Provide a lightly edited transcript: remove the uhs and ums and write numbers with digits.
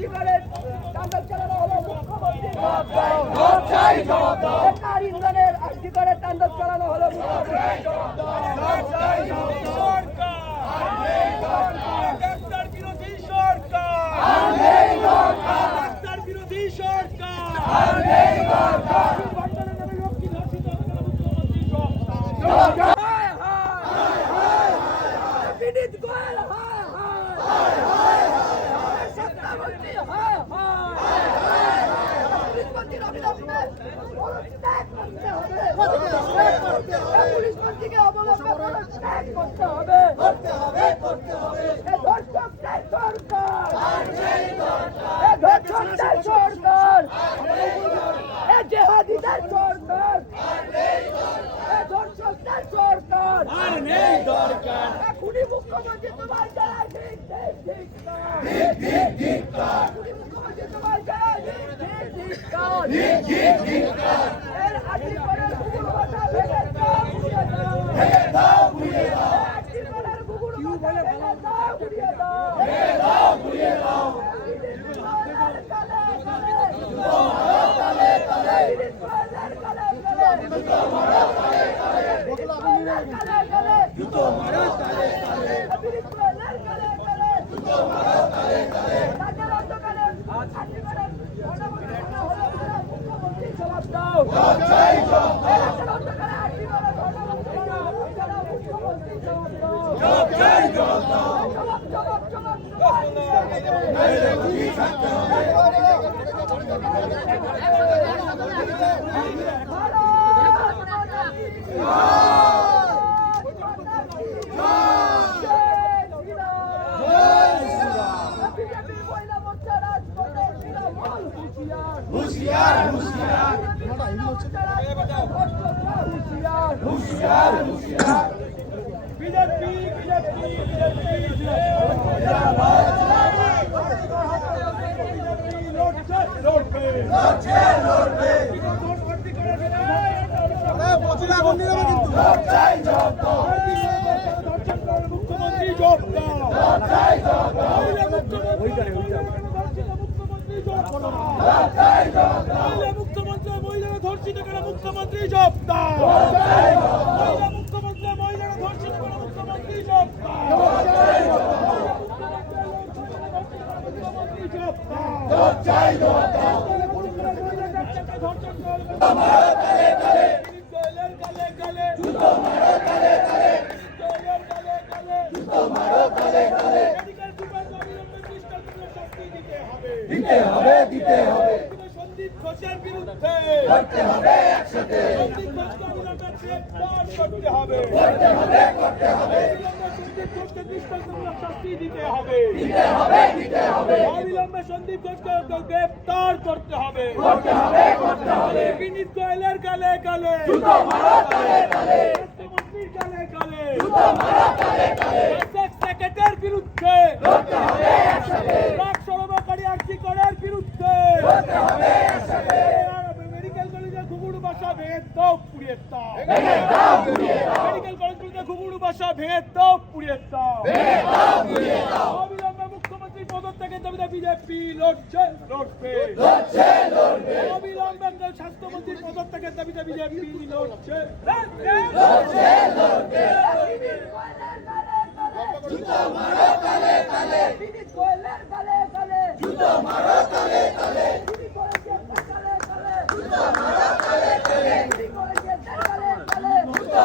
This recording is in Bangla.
আজিগরের তাণ্ডব চালানো হলো মুখ্যমন্ত্রী জবাব দাও। বেকার ইন্ধনের আজিগরের তাণ্ডব চালানো হলো মুখ্যমন্ত্রী জবাব দাও। ডাক্তার বিরোধী সরকার, ডাক্তার বিরোধী সরকার, বন্টনের নামে রক্ষী ধর্ষিত মুখ্যমন্ত্রী সরকার। বিনীত গোয়েল হায় হায়, সত্তামন্ত্রী হায় হায়, পুলিশ মন্ত্রীর অবিলম্বে পদত্যাগ করতে হবে, পুলিশ মন্ত্রীকে অবলম্বে পদত্যাগ করতে হবে। এ ধর্ষকদের সরকার, এ ধর্ষকদের সরকার, এ জেহাদিদের সরকার, এ ধর্ষকদের সরকার। খুনি মুখ্যমন্ত্রী তোমার জায়গায় খুনি মুখ্যমন্ত্রী তোমার জায়গায় এর আজিগরের গুগল ভাষা ভেঙে দাও, ঘুরিয়ে দাও। আজিগরের গুগল ভাষা ভেঙে দাও, ঘুরিয়ে দাও। মুখ্যমন্ত্রী মহিলারা ধর্ষিত করে মুখ্যমন্ত্রী জব দাও। মুখ্যমন্ত্রী মহিলারা ধর্ষিত করে মুখ্যমন্ত্রী জব দাও। দিতে হবে সন্দীপ ঘোষের বিরুদ্ধে সন্দীপ ঘোষকে অবিলম্বে গ্রেফতার করতে হবে। সন্দীপ ঘোষকে দৃষ্টান্তমূলক শাস্তি দিতে হবে। অবিলম্বে সন্দীপ ঘোষকে গ্রেফতার করতে হবে। বিনীত গোয়েলের গালে গালে, মুখ্যমন্ত্রীর গালে গালে, সেক্রেটারির বিরুদ্ধে, ষড়যন্ত্রকারী আজিগরের বিরুদ্ধে, মেডিকেল কলেজে ঘুঘুড়ু বাসা ভেঙে দাও, পুড়িয়ে দাও। মেডিকেল কলেজগুলিতে ঘুঘুড়ু বাসা ভেঙে দাও, পুড়িয়ে দাও। অবিলম্বে মুখ্যমন্ত্রী পদত্যাগের দাবিতে বিজেপি লড়ছে, লড়বে। অবিলম্বে স্বাস্থ্যমন্ত্রীর পদত্যাগের দাবিতে বিজেপি লড়ছে, লড়বে। জুতো মারো তালে তালে, বিনীত গোয়েলের গালে গালে, জুতো মারো তালে তালে, চুরি করেছে গালে গালে, জুতো মারো তালে তালে, চুরি করেছে গালে গালে, জুতো